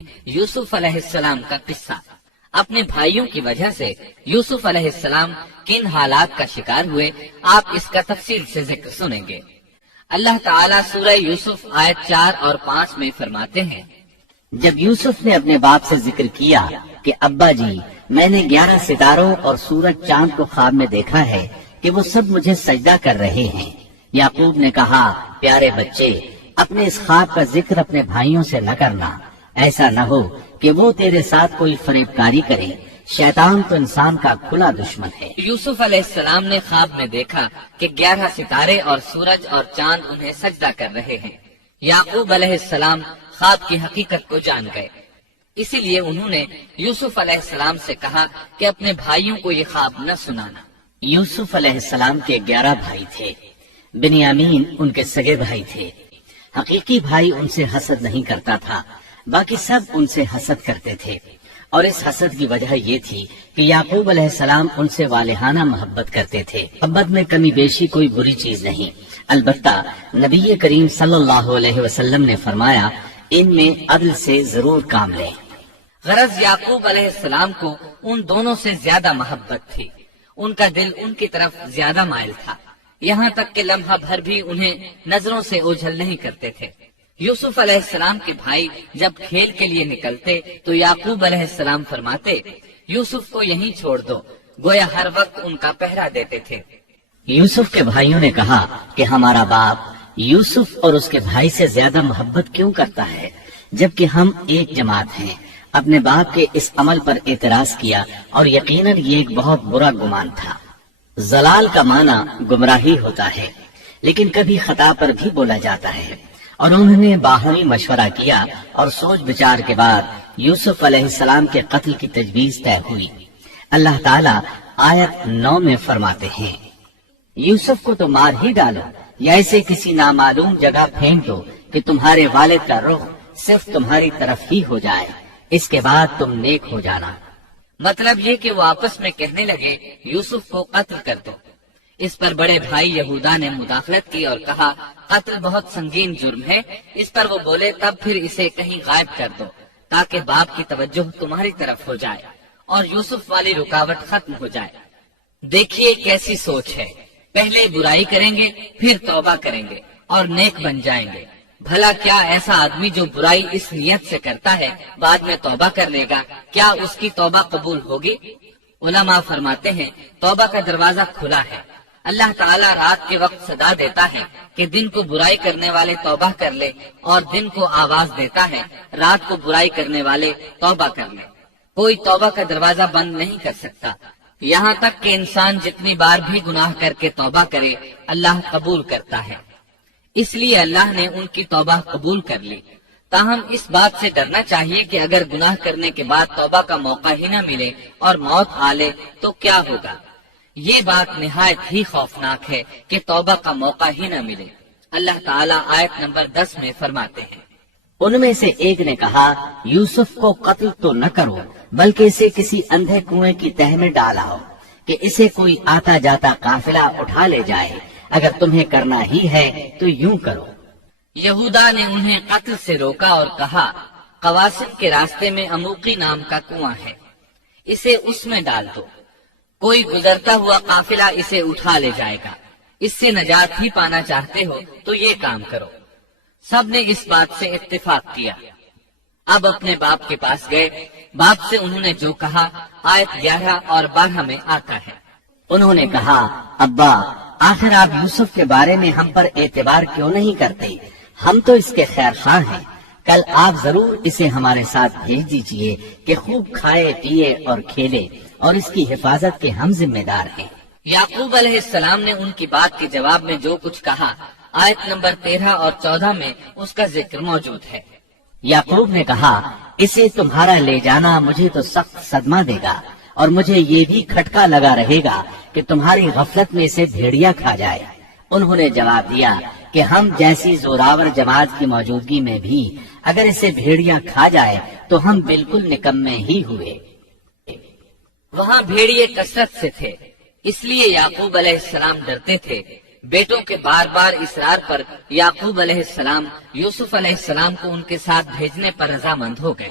یوسف علیہ السلام کا قصہ۔ اپنے بھائیوں کی وجہ سے یوسف علیہ السلام کن حالات کا شکار ہوئے، آپ اس کا تفصیل سے ذکر سنیں گے۔ اللہ تعالیٰ سورہ یوسف آیت 4 اور 5 میں فرماتے ہیں، جب یوسف نے اپنے باپ سے ذکر کیا کہ ابا جی، میں نے 11 ستاروں اور سورج چاند کو خواب میں دیکھا ہے کہ وہ سب مجھے سجدہ کر رہے ہیں۔ یعقوب نے کہا، پیارے بچے، اپنے اس خواب کا ذکر اپنے بھائیوں سے نہ کرنا، ایسا نہ ہو کہ وہ تیرے ساتھ کوئی فریب کاری کرے۔ شیطان تو انسان کا کھلا دشمن ہے۔ یوسف علیہ السلام نے خواب میں دیکھا کہ 11 ستارے اور سورج اور چاند انہیں سجدہ کر رہے ہیں۔ یعقوب علیہ السلام خواب کی حقیقت کو جان گئے، اسی لیے انہوں نے یوسف علیہ السلام سے کہا کہ اپنے بھائیوں کو یہ خواب نہ سنانا۔ یوسف علیہ السلام کے 11 بھائی تھے۔ بنیامین ان کے سگے بھائی تھے۔ حقیقی بھائی ان سے حسد نہیں کرتا تھا، باقی سب ان سے حسد کرتے تھے، اور اس حسد کی وجہ یہ تھی کہ یعقوب علیہ السلام ان سے والہانہ محبت کرتے تھے۔ محبت میں کمی بیشی کوئی بری چیز نہیں، البتہ نبی کریم صلی اللہ علیہ وسلم نے فرمایا، ان میں عدل سے ضرور کام لیں۔ غرض یعقوب علیہ السلام کو ان دونوں سے زیادہ محبت تھی، ان کا دل ان کی طرف زیادہ مائل تھا، یہاں تک کہ لمحہ بھر بھی انہیں نظروں سے اوجھل نہیں کرتے تھے۔ یوسف علیہ السلام کے بھائی جب کھیل کے لیے نکلتے تو یعقوب علیہ السلام فرماتے، یوسف کو یہیں چھوڑ دو، گویا ہر وقت ان کا پہرا دیتے تھے۔ یوسف کے بھائیوں نے کہا کہ ہمارا باپ یوسف اور اس کے بھائی سے زیادہ محبت کیوں کرتا ہے، جبکہ ہم ایک جماعت ہیں۔ اپنے باپ کے اس عمل پر اعتراض کیا، اور یقیناً یہ ایک بہت برا گمان تھا۔ ضلال کا معنی گمراہی ہوتا ہے، لیکن کبھی خطا پر بھی بولا جاتا ہے، اور انہوں نے باہمی مشورہ کیا اور سوچ بچار کے بعد یوسف علیہ السلام کے قتل کی تجویز طے ہوئی۔ اللہ تعالیٰ آیت 9 میں فرماتے ہیں، یوسف کو تو مار ہی ڈالو یا اسے کسی نامعلوم جگہ پھینک دو کہ تمہارے والد کا رخ صرف تمہاری طرف ہی ہو جائے، اس کے بعد تم نیک ہو جانا۔ مطلب یہ کہ وہ آپس میں کہنے لگے، یوسف کو قتل کر دو۔ اس پر بڑے بھائی یہودا نے مداخلت کی اور کہا، قتل بہت سنگین جرم ہے۔ اس پر وہ بولے، تب پھر اسے کہیں غائب کر دو تاکہ باپ کی توجہ تمہاری طرف ہو جائے اور یوسف والی رکاوٹ ختم ہو جائے۔ دیکھیے کیسی سوچ ہے، پہلے برائی کریں گے، پھر توبہ کریں گے اور نیک بن جائیں گے۔ بھلا کیا ایسا آدمی جو برائی اس نیت سے کرتا ہے بعد میں توبہ کر لے گا، کیا اس کی توبہ قبول ہوگی؟ علماء فرماتے ہیں، توبہ کا دروازہ کھلا ہے۔ اللہ تعالیٰ رات کے وقت صدا دیتا ہے کہ دن کو برائی کرنے والے توبہ کر لے، اور دن کو آواز دیتا ہے رات کو برائی کرنے والے توبہ کر لے۔ کوئی توبہ کا دروازہ بند نہیں کر سکتا، یہاں تک کہ انسان جتنی بار بھی گناہ کر کے توبہ کرے، اللہ قبول کرتا ہے۔ اس لیے اللہ نے ان کی توبہ قبول کر لی۔ تاہم اس بات سے ڈرنا چاہیے کہ اگر گناہ کرنے کے بعد توبہ کا موقع ہی نہ ملے اور موت آ لے تو کیا ہوگا؟ یہ بات نہایت ہی خوفناک ہے کہ توبہ کا موقع ہی نہ ملے۔ اللہ تعالیٰ آیت نمبر 10 میں فرماتے ہیں، ان میں سے ایک نے کہا، یوسف کو قتل تو نہ کرو، بلکہ اسے کسی اندھے کنویں کی تہ میں ڈالاؤ کہ اسے کوئی آتا جاتا قافلہ اٹھا لے جائے۔ اگر تمہیں کرنا ہی ہے تو یوں کرو۔ یہودا نے انہیں قتل سے روکا اور کہا، قواسم کے راستے میں اموقی نام کا کنواں ہے، اسے اس میں ڈال دو، کوئی گزرتا ہوا قافلہ اسے اٹھا لے جائے گا۔ اس سے نجات ہی پانا چاہتے ہو تو یہ کام کرو۔ سب نے اس بات سے اتفاق کیا۔ اب اپنے باپ کے پاس گئے، باپ سے انہوں نے جو کہا آیت 11 اور 12 میں آتا ہے۔ انہوں نے کہا، ابا، آخر آپ یوسف کے بارے میں ہم پر اعتبار کیوں نہیں کرتے؟ ہم تو اس کے خیر خواہ ہیں۔ کل آپ ضرور اسے ہمارے ساتھ بھیج دیجئے کہ خوب کھائے پیے اور کھیلے، اور اس کی حفاظت کے ہم ذمہ دار ہیں۔ یعقوب علیہ السلام نے ان کی بات کے جواب میں جو کچھ کہا، آیت نمبر 13 اور 14 میں اس کا ذکر موجود ہے۔ یعقوب نے کہا، اسے تمہارا لے جانا مجھے تو سخت صدمہ دے گا، اور مجھے یہ بھی کھٹکا لگا رہے گا کہ تمہاری غفلت میں اسے بھیڑیا کھا جائے۔ انہوں نے جواب دیا کہ ہم جیسی زوراور جماعت کی موجودگی میں بھی اگر اسے بھیڑیا کھا جائے تو ہم بالکل نکمے ہی ہوئے۔ وہاں بھیڑیے کثرت سے تھے، اس لیے یعقوب علیہ السلام ڈرتے تھے۔ بیٹوں کے بار بار اصرار پر یعقوب علیہ السلام یوسف علیہ السلام کو ان کے ساتھ بھیجنے پر رضامند ہو گئے۔